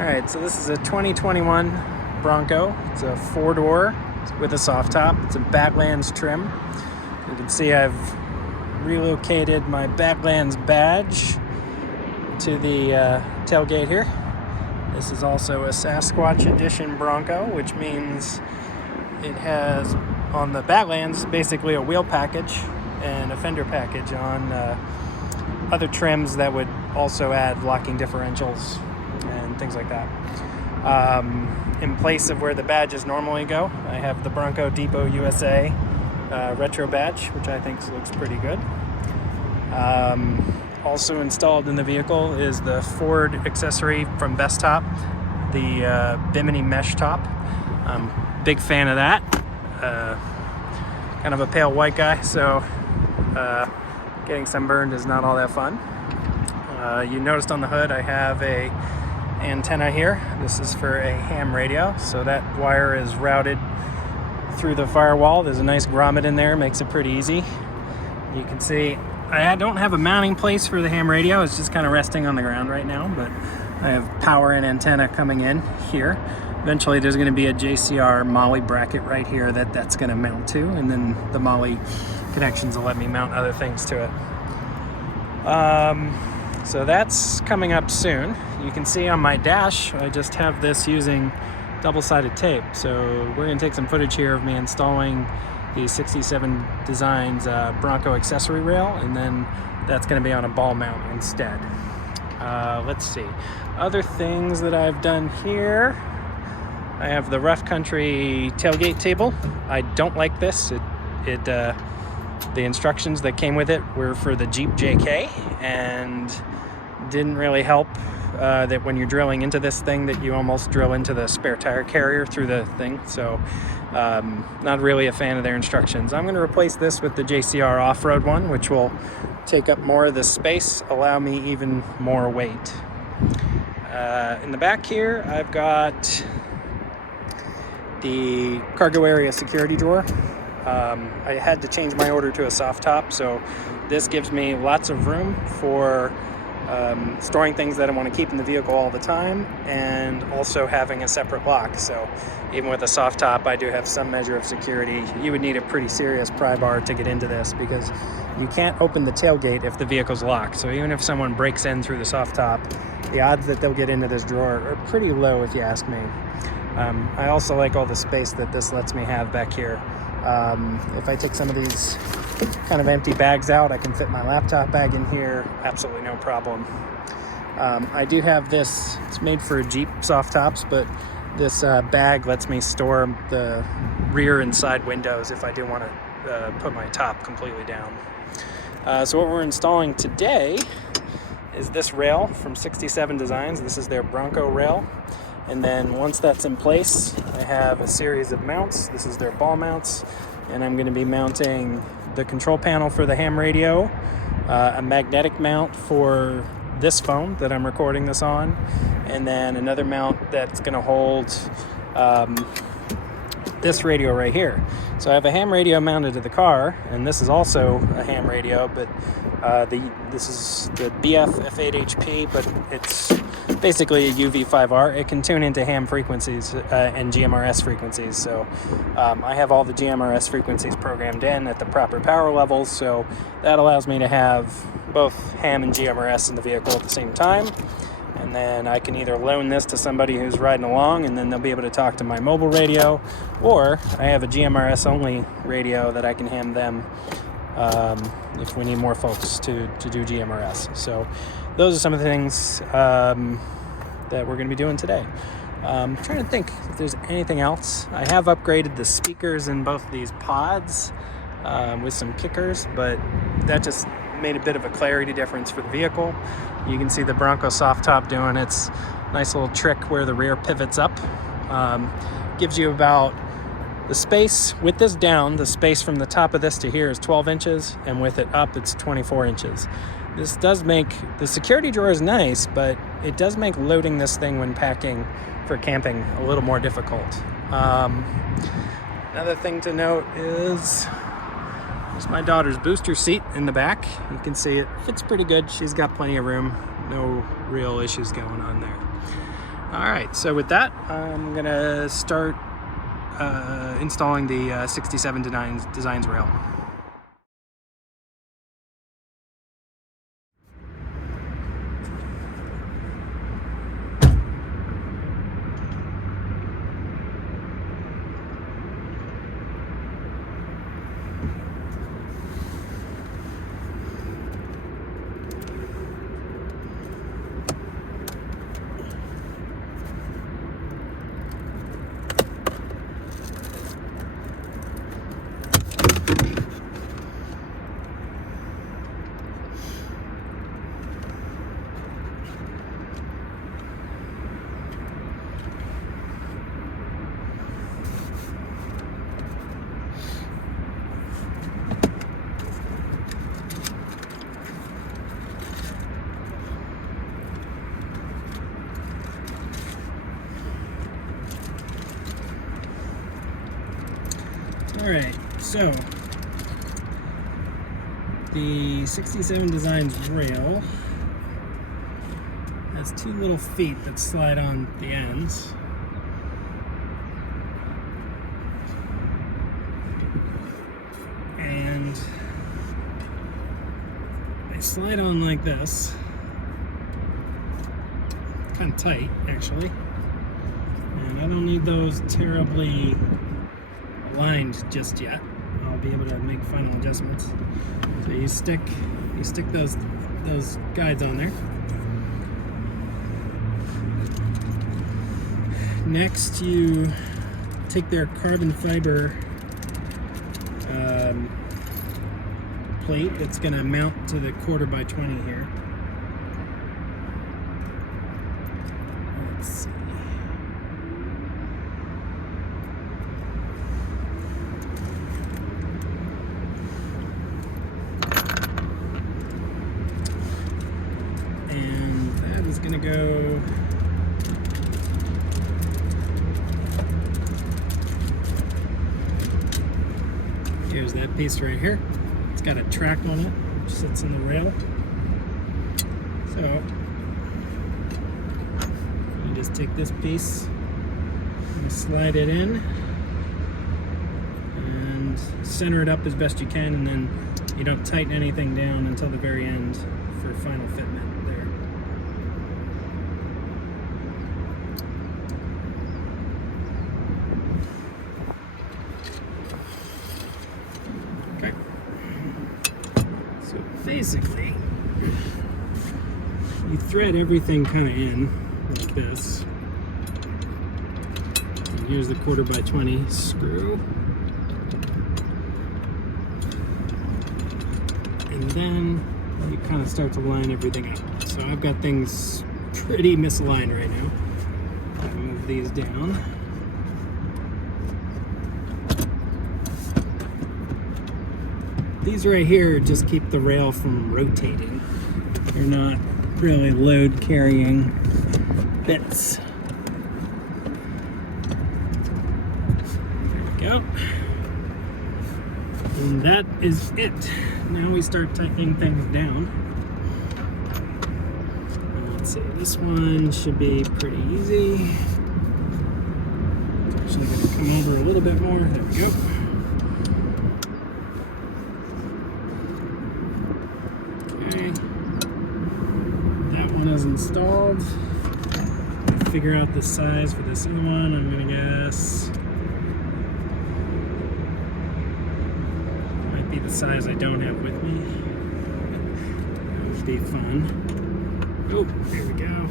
Alright, so this is a 2021 Bronco. It's a 4-door with a soft top. It's a Badlands trim. You can see I've relocated my Badlands badge to the tailgate here. This is also a Sasquatch Edition Bronco, which means it has on the Badlands basically a wheel package and a fender package on other trims that would also add locking differentials and things like that. In place of where the badges normally go, I have the Bronco Depot USA retro badge, which I think looks pretty good. Also installed in the vehicle is the Ford accessory from Best Top, the Bimini mesh top. Big fan of that. Kind of a pale white guy, so getting sunburned is not all that fun. You noticed on the hood I have a antenna here. This is for a ham radio, so that wire is routed through the firewall. There's a nice grommet in there, makes it pretty easy. You can see I don't have a mounting place for the ham radio. It's just kind of resting on the ground right now, but I have power and antenna coming in here. Eventually there's going to be a JCR MOLLE bracket right here that's going to mount to, and then the MOLLE connections will let me mount other things to it. So that's coming up soon. You can see on my dash, I just have this using double-sided tape. So we're going to take some footage here of me installing the 67 Designs Bronco accessory rail, and then that's going to be on a ball mount instead. Let's see. Other things that I've done here. I have the Rough Country tailgate table. I don't like this. The instructions that came with it were for the Jeep JK and didn't really help that when you're drilling into this thing that you almost drill into the spare tire carrier through the thing. So not really a fan of their instructions. I'm going to replace this with the JCR off-road one, which will take up more of the space, allow me even more weight. In the back here, I've got the cargo area security drawer. I had to change my order to a soft top, so this gives me lots of room for storing things that I want to keep in the vehicle all the time, and also having a separate lock. So even with a soft top, I do have some measure of security. You would need a pretty serious pry bar to get into this, because you can't open the tailgate if the vehicle's locked. So even if someone breaks in through the soft top, the odds that they'll get into this drawer are pretty low, if you ask me. I also like all the space that this lets me have back here. If I take some of these kind of empty bags out, I can fit my laptop bag in here, absolutely no problem. I do have this, it's made for Jeep soft tops, but this bag lets me store the rear and side windows if I do want to put my top completely down. So what we're installing today is this rail from 67 Designs. This is their Bronco rail. And then once that's in place, I have a series of mounts. This is their ball mounts, and I'm going to be mounting the control panel for the ham radio, a magnetic mount for this phone that I'm recording this on, and then another mount that's going to hold this radio right here. So I have a ham radio mounted to the car, and this is also a ham radio, but this is the BF F8HP, but it's basically a UV5R. It can tune into ham frequencies and GMRS frequencies. So I have all the GMRS frequencies programmed in at the proper power levels, so that allows me to have both ham and GMRS in the vehicle at the same time. And then I can either loan this to somebody who's riding along, and then they'll be able to talk to my mobile radio, or I have a GMRS only radio that I can hand them if we need more folks to do GMRS. So those are some of the things that we're going to be doing today. I'm trying to think if there's anything else. I have upgraded the speakers in both of these pods with some kickers, but that just made a bit of a clarity difference for the vehicle. You can see the Bronco soft top doing its nice little trick where the rear pivots up. Gives you about the space with this down, the space from the top of this to here is 12 inches, and with it up it's 24 inches. This does make, the security drawer is nice, but it does make loading this thing when packing for camping a little more difficult. Another thing to note is there's my daughter's booster seat in the back. You can see it fits pretty good. She's got plenty of room. No real issues going on there. Alright, so with that, I'm gonna start installing the 67 Designs rail. Alright, so the 67 Designs rail has two little feet that slide on the ends. And they slide on like this. Kind of tight, actually. And I don't need those terribly aligned just yet. I'll be able to make final adjustments. So you stick those guides on there. Next, you take their carbon fiber plate that's going to mount to the 1/4x20 here. Let's see. And that is going to go here's that piece right here. It's got a track on it, which sits in the rail. So you just take this piece and slide it in and center it up as best you can, and then you don't tighten anything down until the very end for final fitment there. Okay. So basically, you thread everything kind of in like this. And here's the 1/4x20 screw. And then you kind of start to line everything up. So I've got things pretty misaligned right now. I'll move these down. These right here just keep the rail from rotating. They're not really load carrying bits. There we go. And that is it. Now we start tightening things down. Let's see, this one should be pretty easy. It's actually going to come over a little bit more. There we go. Okay. That one is installed. Figure out the size for this other one. I'm going to guess be the size I don't have with me. That would be fun. Oh, there we go.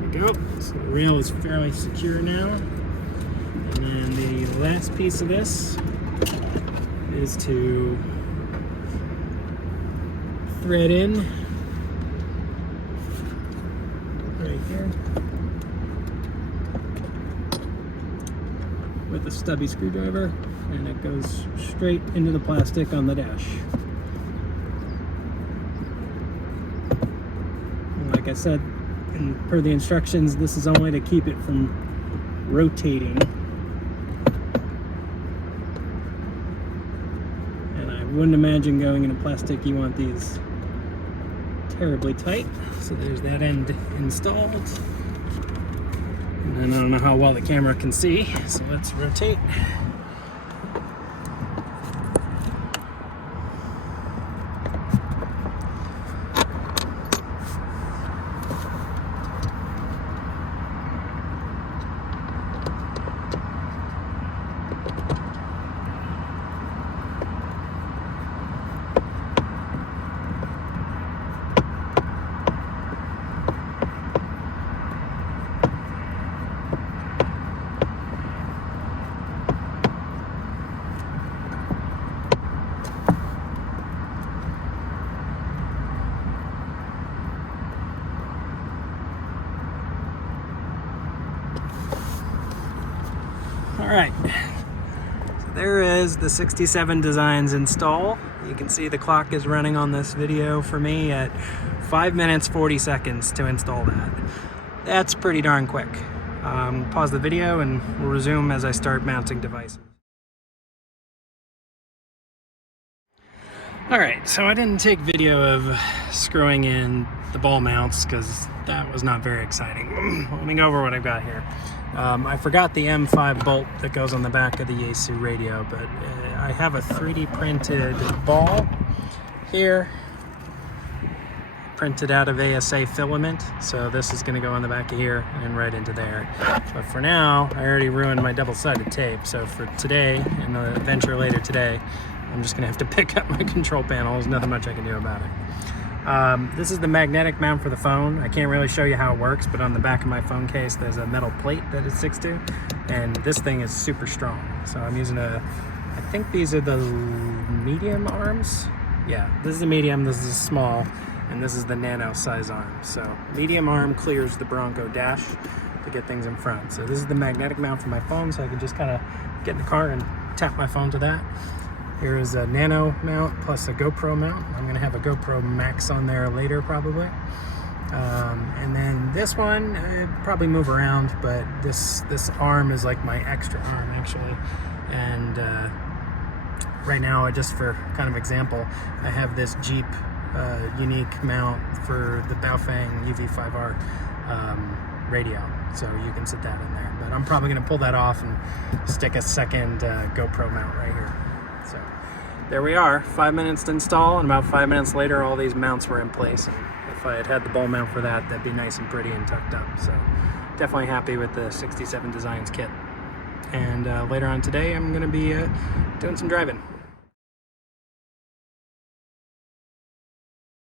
There we go. So the rail is fairly secure now. And then the last piece of this is to thread in right here with a stubby screwdriver. And it goes straight into the plastic on the dash. And like I said, per the instructions, this is only to keep it from rotating. And I wouldn't imagine going into plastic, you want these terribly tight. So there's that end installed. And then I don't know how well the camera can see, so let's rotate. All right, so there is the 67 Designs install. You can see the clock is running on this video for me at 5 minutes 40 seconds to install that. That's pretty darn quick. Pause the video and we'll resume as I start mounting devices. All right, so I didn't take video of screwing in the ball mounts because that was not very exciting. Let me go over what I've got here. I forgot the M5 bolt that goes on the back of the Yaesu radio, but I have a 3D printed ball here, printed out of ASA filament. So this is gonna go on the back of here and right into there. But for now, I already ruined my double-sided tape. So for today, and the adventure later today, I'm just gonna have to pick up my control panel. There's nothing much I can do about it. This is the magnetic mount for the phone. I can't really show you how it works, but on the back of my phone case, there's a metal plate that it sticks to, and this thing is super strong. So I'm using I think these are the medium arms. Yeah, this is the medium, this is a small, and this is the nano size arm. So medium arm clears the Bronco dash to get things in front. So this is the magnetic mount for my phone, so I can just kind of get in the car and tap my phone to that. Here is a nano mount plus a GoPro mount. I'm gonna have a GoPro Max on there later probably. And then this one, probably move around, but this arm is like my extra arm actually. And right now, just for kind of example, I have this Jeep unique mount for the Baofeng UV5R radio. So you can sit that in there. But I'm probably gonna pull that off and stick a second GoPro mount right here. So there we are, 5 minutes to install, and about 5 minutes later all these mounts were in place. And if I had had the ball mount for that, that'd be nice and pretty and tucked up. So definitely happy with the 67 Designs kit. And later on today I'm going to be doing some driving.